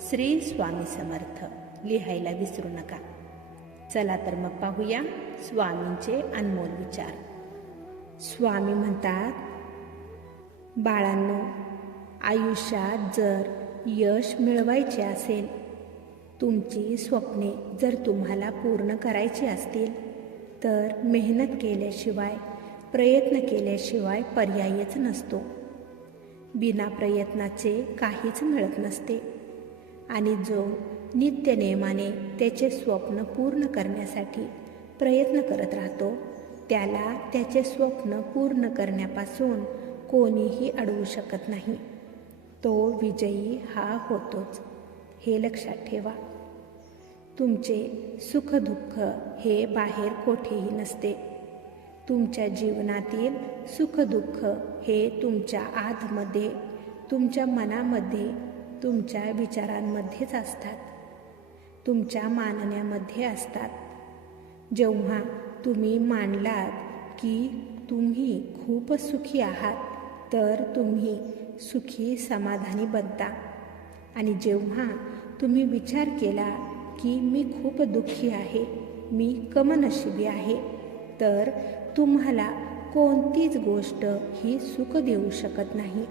श्री स्वामी समर्थ. लिहायला विसरू नका. चला तर मग पाहूया स्वामींचे अनमोल विचार. स्वामी म्हणतात बाळांनो आयुष्यात जर यश मिळवायचे असेल तुमची स्वप्ने जर तुम्हाला पूर्ण करायची असतील तर मेहनत केल्याशिवाय प्रयत्न केल्याशिवाय पर्यायच नसतो. बिना प्रयत्नाचे काहीच मिळत नसते. आणि जो नित्य नियमाने त्याचे स्वप्न पूर्ण करण्यासाठी प्रयत्न करत राहतो त्याला त्याचे स्वप्न पूर्ण करण्यापासून कोणीही अडवू शकत नाही. तो विजयी हा होतोच. हे लक्षात ठेवा. तुमचे सुखदुःख हे बाहेर कोठेही नसते. तुमच्या जीवनातील सुखदुःख हे तुमच्या आतमध्ये तुमच्या मनामध्ये तुमच्या विचारांमध्येच असतात. तुमच्या मानण्यामध्ये असतात. जेव्हा तुम्ही मांडलात की तुम्ही खूप सुखी आहात तर तुम्ही सुखी समाधानी बनता आणि जेव्हा तुम्ही विचार केला की मी खूप दुःखी आहे मी कमनशिबी आहे तर तुम्हाला कोणतीच गोष्ट ही सुख देऊ शकत नाही.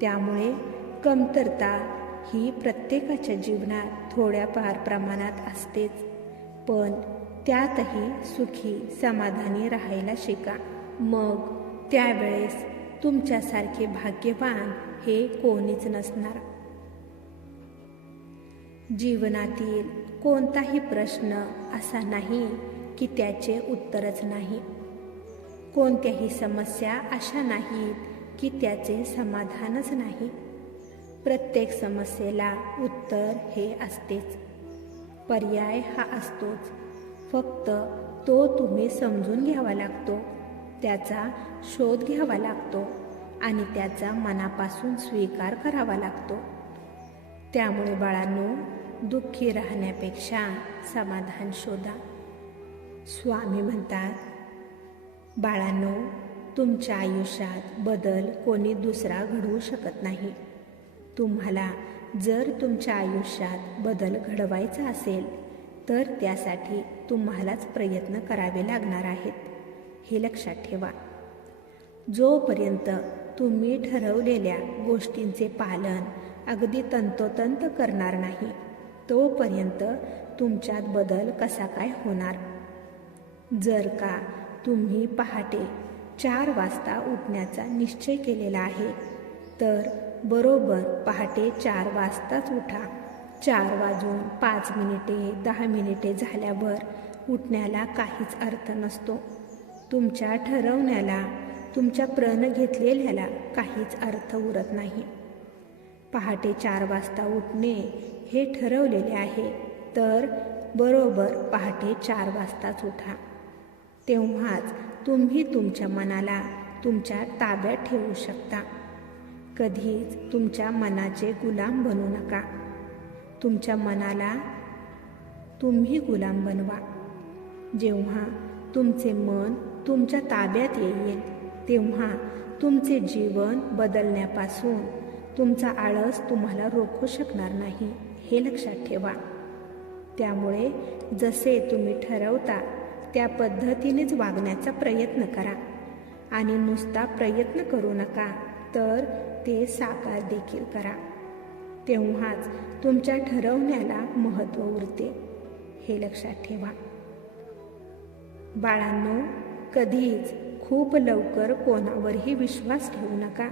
त्यामुळे कमतरता ही प्रत्येकाच्या जीवनात थोड्याफार प्रमाणात असतेच. पण त्यातही सुखी समाधानी राहायला शिका. मग त्यावेळेस तुमच्यासारखे भाग्यवान हे कोणीच नसणार. जीवनातील कोणताही प्रश्न असा नाही की त्याचे उत्तरच नाही. कोणत्याही समस्या अशा नाहीत की त्याचे समाधानच नाही. प्रत्येक समस्येला उत्तर हे असतेच. पर्याय हा असतोच. फक्त तो तुम्ही समजून घ्यावा लागतो. त्याचा शोध घ्यावा लागतो आणि त्याचा मनापासून स्वीकार करावा लागतो. त्यामुळे बाळांनो दुःखी राहण्यापेक्षा समाधान शोधा. स्वामी म्हणतात बाळांनो तुमच्या आयुष्यात बदल कोणी दुसरा घडवू शकत नाही. तुम्हाला जर तुमच्या आयुष्यात बदल घडवायचा असेल तर त्यासाठी तुम्हालाच प्रयत्न करावे लागणार आहेत. हे लक्षात ठेवा. जोपर्यंत तुम्ही ठरवलेल्या गोष्टींचे पालन अगदी तंतोतंत करणार नाही तोपर्यंत तुमच्यात बदल कसा काय होणार? जर का तुम्ही पहाटे चार वाजता उठण्याचा निश्चय केलेला आहे तर बरोबर पहाटे चार वाजताच उठा. चार वाजून पाच मिनिटे दहा मिनिटे झाल्यावर उठण्याला काहीच अर्थ नसतो. तुमच्या ठरवण्याला तुमच्या प्रण घेतलेल्याला काहीच अर्थ उरत नाही. पहाटे चार वाजता उठणे हे ठरवलेले आहे. तर बरोबर पहाटे चार वाजताच उठा. तेव्हाच तुम्ही तुमच्या मनाला तुमच्या ताब्यात ठेवू शकता. कधीच तुमच्या मनाचे गुलाम बनू नका. तुमच्या मनाला तुम्ही गुलाम बनवा. जेव्हा तुमचे मन तुमच्या ताब्यात येईल तेव्हा तुमचे जीवन बदलण्यापासून तुमचा आळस तुम्हाला रोखू शकणार नाही हे लक्षात ठेवा. त्यामुळे जसे तुम्ही ठरवता त्या पद्धतीनेच वागण्याचा प्रयत्न करा आणि नुसता प्रयत्न करू नका. तर ते साकार देखील करा. तेव्हाच तुमच्या ठरवण्याला महत्त्व उरते. हे लक्षात ठेवा. बाळांनो कधीच खूप लवकर कोणावरही विश्वास ठेवू नका.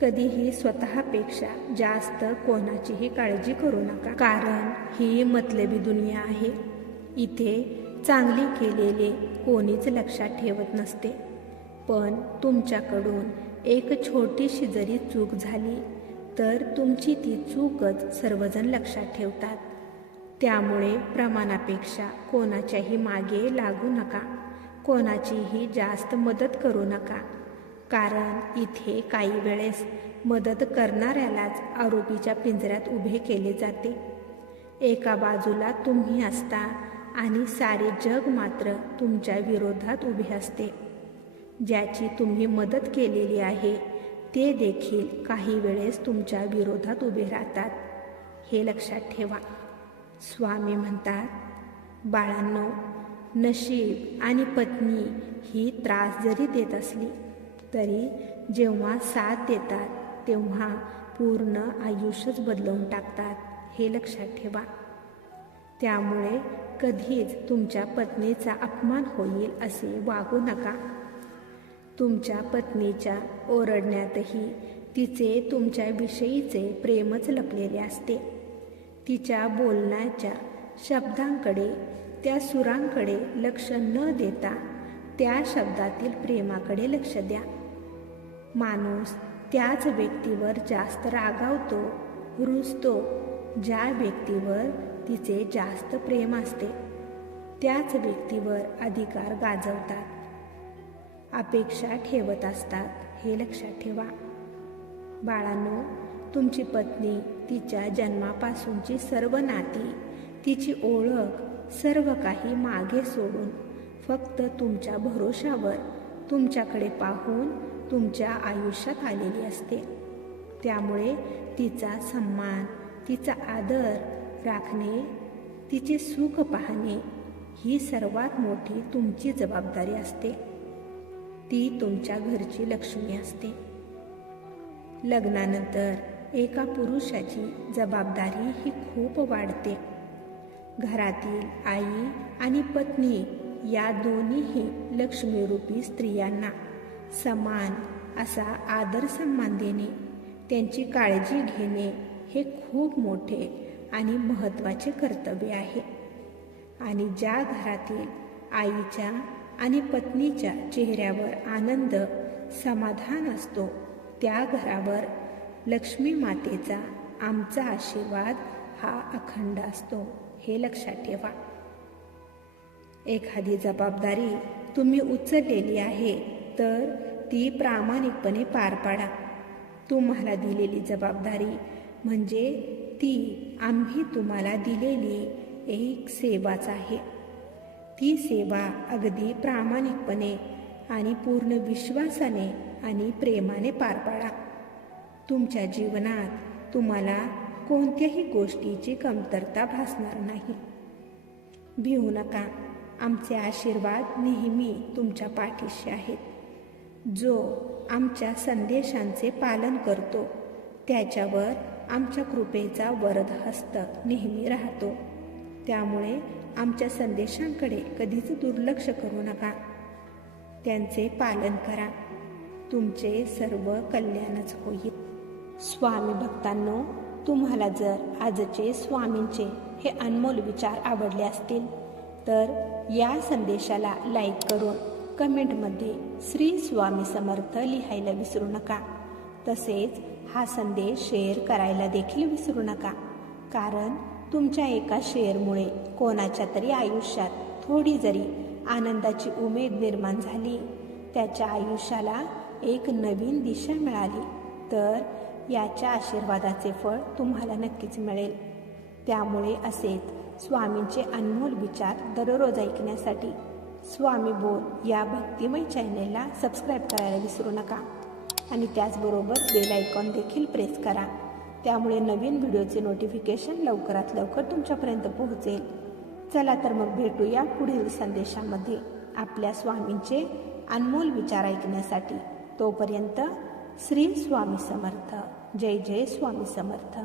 कधीही स्वतःपेक्षा जास्त कोणाचीही काळजी करू नका. कारण ही मतलबी दुनिया आहे. इथे चांगली केलेले कोणीच लक्षात ठेवत नसते. पण तुमच्याकडून एक छोटीशी जरी चूक झाली तर तुमची ती चूकच सर्वजण लक्षात ठेवतात. त्यामुळे प्रमाणापेक्षा कोणाच्याही मागे लागू नका. कोणाचीही जास्त मदत करू नका. कारण इथे काही वेळेस मदत करणाऱ्यालाच आरोपीच्या पिंजऱ्यात उभे केले जाते. एका बाजूला तुम्ही असता आणि सारे जग मात्र तुमच्या विरोधात उभे असते. ज्याची तुम्ही मदत केलेली आहे ते देखील काही वेळेस तुमच्या विरोधात उभे राहतात. हे लक्षात ठेवा. स्वामी म्हणतात बाळांनो नशीब आणि पत्नी ही त्रास जरी देत असली तरी जेव्हा साथ देतात तेव्हा पूर्ण आयुष्यच बदलवून टाकतात. हे लक्षात ठेवा. त्यामुळे कधीच तुमच्या पत्नीचा अपमान होईल असे वागू नका. तुमच्या पत्नीच्या ओरडण्यातही तिचे तुमच्याविषयीचे प्रेमच लपलेले असते. तिच्या बोलण्याच्या शब्दांकडे त्या सुरांकडे लक्ष न देता त्या शब्दातील प्रेमाकडे लक्ष द्या. माणूस त्याच व्यक्तीवर जास्त रागावतो रुजतो ज्या व्यक्तीवर तिचे जास्त प्रेम असते. त्याच व्यक्तीवर अधिकार गाजवतात. अपेक्षा ठेवत असतात. हे लक्षात ठेवा. बाळांनो तुमची पत्नी तिच्या जन्मापासूनची सर्व नाती तिची ओळख सर्व काही मागे सोडून फक्त तुमच्या भरोशावर तुमच्याकडे पाहून तुमच्या आयुष्यात आलेली असते. त्यामुळे तिचा सन्मान तिचा आदर राखणे तिचे सुख पाहणे ही सर्वात मोठी तुमची जबाबदारी असते. ती तुमच्या घरची लक्ष्मी असते. लग्नानंतर एका पुरुषाची जबाबदारी ही खूप वाढते. घरातील आई आणि पत्नी या दोन्हीही लक्ष्मीरूपी स्त्रियांना समान असा आदर सन्मान देणे त्यांची काळजी घेणे हे खूप मोठे आणि महत्त्वाचे कर्तव्य आहे. आणि ज्या घरातील आईच्या आणि पत्नीच्या चेहऱ्यावर आनंद समाधान असतो. त्या घरावर लक्ष्मी मातेचा आमचा आशीर्वाद हा अखंड असतो. हे लक्षात ठेवा. एखादी जबाबदारी तुम्ही उचललेली आहे तर ती प्रामाणिकपणे पार पाडा. तुम्हाला दिलेली जबाबदारी म्हणजे ती आम्ही तुम्हाला दिलेली एक सेवाच आहे. ती सेवा अगदी प्रामाणिकपणे आणि पूर्ण विश्वासाने आणि प्रेमाने पार पाडा. तुमच्या जीवनात तुम्हाला कोणत्याही गोष्टीची कमतरता भासणार नाही. भिवू नका. आमचे आशीर्वाद नेहमी तुमच्या पाठीशी आहेत. जो आमच्या संदेशांचे पालन करतो त्याच्यावर आमच्या कृपेचा वरद हस्त नेहमी राहतो. त्यामुळे आमच्या संदेशांकडे कधीच दुर्लक्ष करू नका. त्यांचे पालन करा. तुमचे सर्व कल्याणच होईल. स्वामी भक्तांनो तुम्हाला जर आजचे स्वामींचे हे अनमोल विचार आवडले असतील तर या संदेशाला लाईक करून कमेंटमध्ये श्री स्वामी समर्थ लिहायला विसरू नका. तसेच हा संदेश शेअर करायला देखील विसरू नका. कारण तुमच्या एका शेअरमुळे कोणाच्या तरी आयुष्यात थोडी जरी आनंदाची उमेद निर्माण झाली त्याच्या आयुष्याला एक नवीन दिशा मिळाली तर याच्या आशीर्वादाचे फळ तुम्हाला नक्कीच मिळेल. त्यामुळे असेच स्वामींचे अनमोल विचार दररोज ऐकण्यासाठी स्वामी बोल या भक्तिमय चॅनेलला सबस्क्राईब करायला विसरू नका. आणि त्याचबरोबर बेल आयकॉन देखील प्रेस करा. त्यामुळे नवीन व्हिडिओचे नोटिफिकेशन लवकरात लवकर तुमच्यापर्यंत पोहोचेल. चला तर मग भेटूया पुढील संदेशामध्ये. आपल्या स्वामींचे अनमोल विचार ऐकण्यासाठी. तोपर्यंत श्री स्वामी समर्थ. जय जय स्वामी समर्थ.